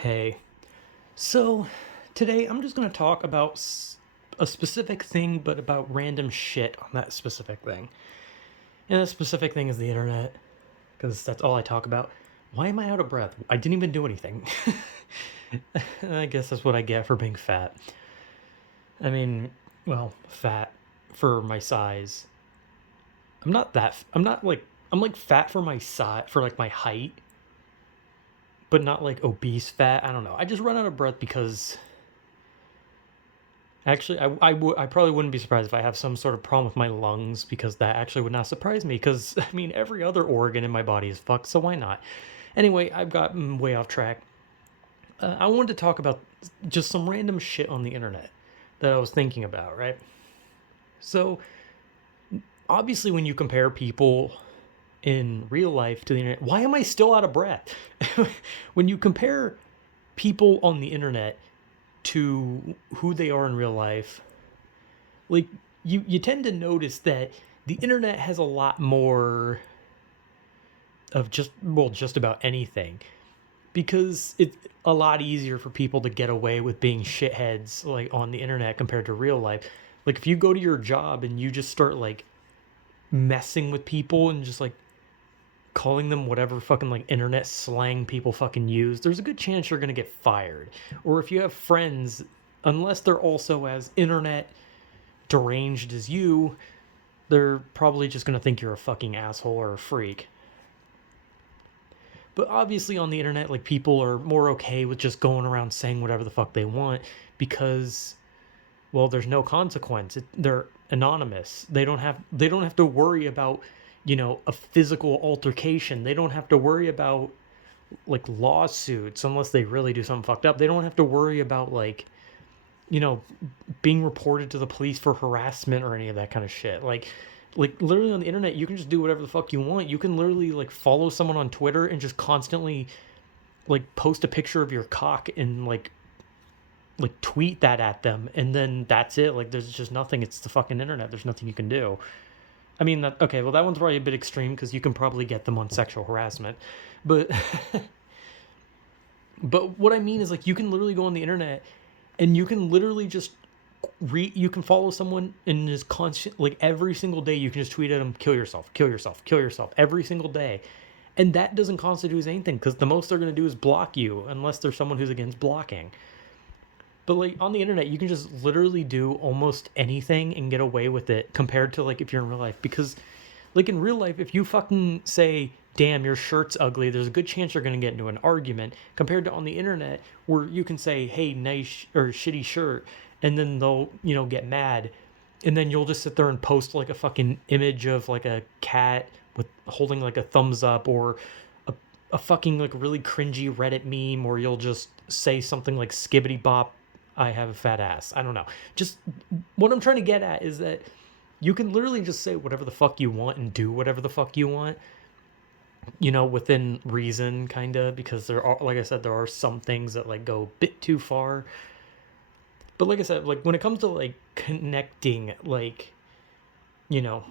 Hey, so today I'm just going to talk about a specific thing, but about random shit on that specific thing. And that specific thing is the internet, because that's all I talk about. Why am I out of breath? I didn't even do anything. I guess that's what I get for being fat. I mean, well, fat for my size. I'm not like, I'm like fat for my size, for like my height, but not like obese fat. I don't know. I just run out of breath because actually, I probably wouldn't be surprised if I have some sort of problem with my lungs because that actually would not surprise me because, I mean, every other organ in my body is fucked, so why not? Anyway, I've gotten way off track. I wanted to talk about just some random shit on the internet that I was thinking about, right? So, obviously, when you compare people in real life to the internet, why am I still out of breath? When you compare people on the internet to who they are in real life, like you tend to notice that the internet has a lot more of just about anything because it's a lot easier for people to get away with being shitheads like on the internet compared to real life. Like if you go to your job and you just start like messing with people and just like calling them whatever fucking like internet slang people fucking use, there's a good chance you're gonna get fired. Or if you have friends, unless they're also as internet deranged as you, they're probably just gonna think you're a fucking asshole or a freak. But obviously on the internet, like people are more okay with just going around saying whatever the fuck they want because, well, there's no consequence. They're anonymous. They don't have to worry about, a physical altercation. They don't have to worry about like lawsuits unless they really do something fucked up. They don't have to worry about like, you know, being reported to the police for harassment or any of that kind of shit. Like literally on the internet, you can just do whatever the fuck you want. You can literally like follow someone on Twitter and just constantly like post a picture of your cock and like tweet that at them, and then that's it. Like there's just nothing. It's the fucking internet. There's nothing you can do. I mean, okay, well that one's probably a bit extreme because you can probably get them on sexual harassment, but but what I mean is like you can literally go on the internet and you can literally just you can follow someone and just constant like every single day you can just tweet at them, kill yourself, kill yourself, kill yourself every single day, and that doesn't constitute anything because the most they're going to do is block you unless there's someone who's against blocking. But like on the internet you can just literally do almost anything and get away with it compared to like if you're in real life, because like in real life if you fucking say damn your shirt's ugly, there's a good chance you're going to get into an argument, compared to on the internet where you can say hey nice or shitty shirt, and then they'll get mad, and then you'll just sit there and post like a fucking image of like a cat with holding like a thumbs up, or a fucking like really cringy Reddit meme, or you'll just say something like skibbity bop I have a fat ass. I don't know. Just what I'm trying to get at is that you can literally just say whatever the fuck you want and do whatever the fuck you want, within reason, kind of, because there are, like I said, there are some things that like go a bit too far. But like I said, like when it comes to like connecting, like, you know,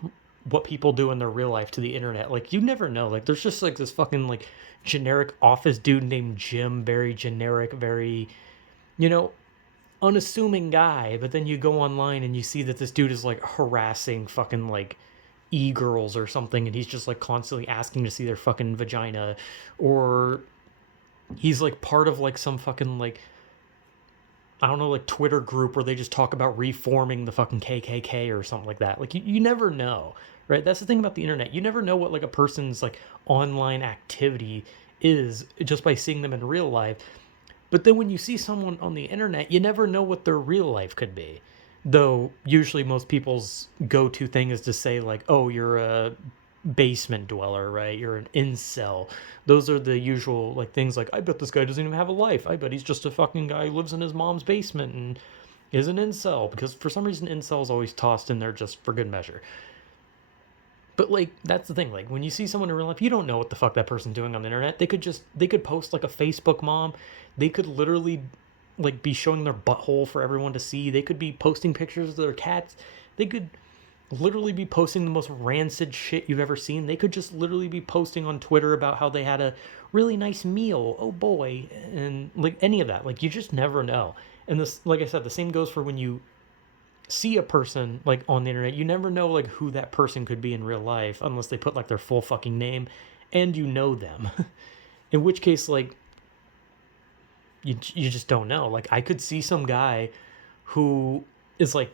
what people do in their real life to the internet, like you never know. Like there's just like this fucking like generic office dude named Jim, very generic, very, you know, unassuming guy, but then you go online and you see that this dude is like harassing fucking like e-girls or something, and he's just like constantly asking to see their fucking vagina, or he's like part of like some fucking like, I don't know, like Twitter group where they just talk about reforming the fucking KKK or something like that. Like you never know, right? That's the thing about the internet. You never know what like a person's like online activity is just by seeing them in real life. But then when you see someone on the internet, you never know what their real life could be. Though usually most people's go-to thing is to say like, "Oh, you're a basement dweller, right? You're an incel." Those are the usual like things like, "I bet this guy doesn't even have a life. I bet he's just a fucking guy who lives in his mom's basement and is an incel," because for some reason incel is always tossed in there just for good measure. But like that's the thing. Like when you see someone in real life, you don't know what the fuck that person's doing on the internet. They could post like a Facebook mom. They could literally like be showing their butthole for everyone to see. They could be posting pictures of their cats. They could literally be posting the most rancid shit you've ever seen. They could just literally be posting on Twitter about how they had a really nice meal. Oh boy. And like any of that. Like you just never know. And this, like I said, the same goes for when you see a person like on the internet. You never know like who that person could be in real life unless they put like their full fucking name and you know them. In which case, like, you just don't know. Like I could see some guy who is like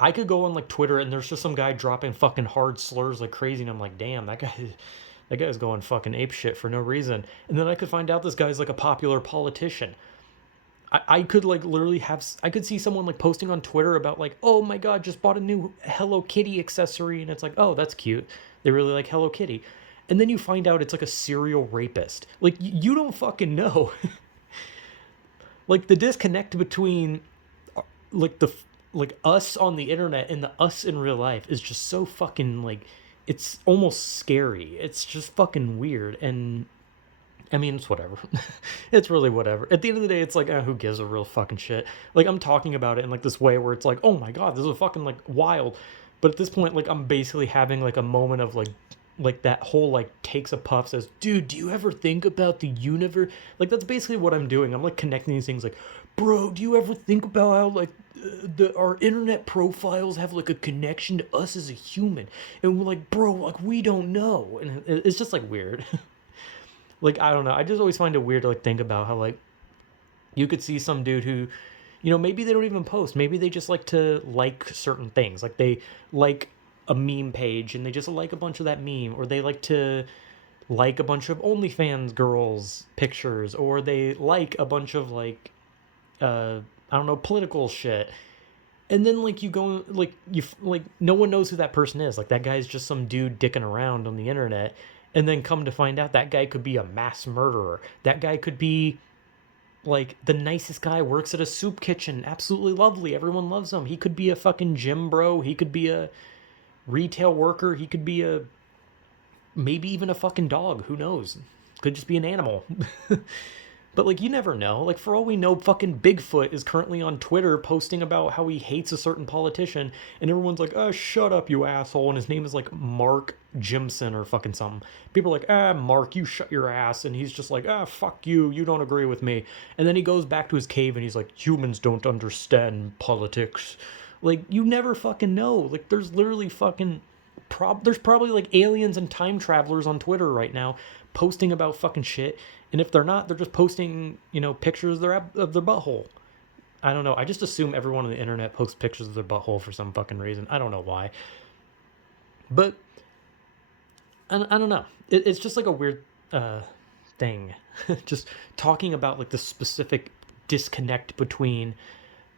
I could go on like Twitter and there's just some guy dropping fucking hard slurs like crazy, and I'm like, damn, that guy's going fucking ape shit for no reason. And then I could find out this guy's like a popular politician. I could like literally I could see someone like posting on Twitter about like, oh my god, just bought a new Hello Kitty accessory, and it's like, oh, that's cute. They really like Hello Kitty. And then you find out it's like a serial rapist. Like you don't fucking know. Like the disconnect between like the like us on the internet and the us in real life is just so fucking like it's almost scary. It's just fucking weird. And I mean, it's whatever. It's really whatever. At the end of the day, it's like, who gives a real fucking shit? Like, I'm talking about it in like this way where it's like, oh my god, this is fucking like wild. But at this point, like, I'm basically having like a moment of like that whole like takes a puff, says, dude, do you ever think about the universe? Like, that's basically what I'm doing. I'm like connecting these things like, bro, do you ever think about how like our internet profiles have like a connection to us as a human? And we're like, bro, like we don't know. And it's just like weird. Like I don't know. I just always find it weird to like think about how like you could see some dude who, maybe they don't even post. Maybe they just like to like certain things. Like they like a meme page and they just like a bunch of that meme, or they like to like a bunch of OnlyFans girls pictures, or they like a bunch of like I don't know, political shit. And then like you go like like no one knows who that person is. Like that guy's just some dude dicking around on the internet. And then come to find out that guy could be a mass murderer. That guy could be like the nicest guy, works at a soup kitchen, absolutely lovely. Everyone loves him. He could be a fucking gym bro. He could be a retail worker. He could be maybe even a fucking dog. Who knows? Could just be an animal. But like you never know. Like for all we know, fucking Bigfoot is currently on Twitter posting about how he hates a certain politician, and everyone's like, "Oh, shut up, you asshole!" And his name is like Mark Jimson or fucking something. People are like, Mark, you shut your ass," and he's just like, fuck you, you don't agree with me. And then he goes back to his cave and he's like, "Humans don't understand politics." Like you never fucking know. Like there's literally fucking there's probably like aliens and time travelers on Twitter right now posting about fucking shit. And if they're not, they're just posting, pictures of their butthole. I don't know. I just assume everyone on the internet posts pictures of their butthole for some fucking reason. I don't know why. But I don't know. It's just like a weird thing. Just talking about like the specific disconnect between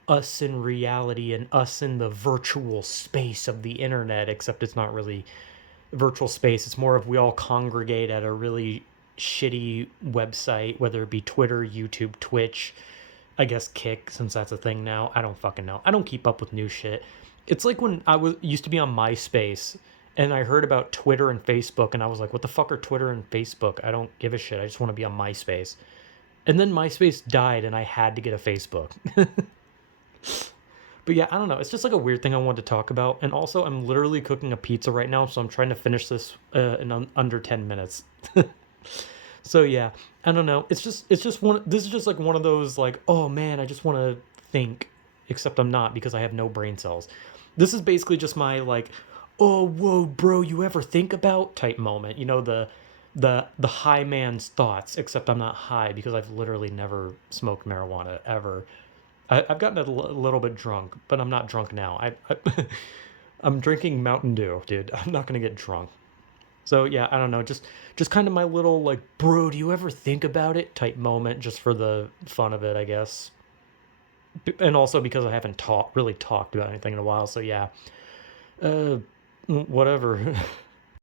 us in reality and us in the virtual space of the internet, except it's not really virtual space. It's more of we all congregate at a really shitty website, whether it be Twitter, YouTube, Twitch, I guess Kick, since that's a thing now. I don't fucking know. I don't keep up with new shit. It's like when I used to be on MySpace and I heard about Twitter and Facebook and I was like, what the fuck are Twitter and Facebook? I don't give a shit. I just want to be on MySpace. And then MySpace died and I had to get a Facebook. But yeah, I don't know. It's just like a weird thing I wanted to talk about. And also, I'm literally cooking a pizza right now, so I'm trying to finish this in under 10 minutes. So yeah, I don't know. It's just one. This is just like one of those like, oh man, I just want to think, except I'm not because I have no brain cells. This is basically just my like, oh whoa, bro, you ever think about type moment. The high man's thoughts. Except I'm not high because I've literally never smoked marijuana ever. I've gotten a little bit drunk, but I'm not drunk now. I'm drinking Mountain Dew, dude. I'm not gonna get drunk. So yeah, I don't know. Just kind of my little like, bro, do you ever think about it type moment, just for the fun of it, I guess. And also because I haven't really talked about anything in a while. So yeah, whatever.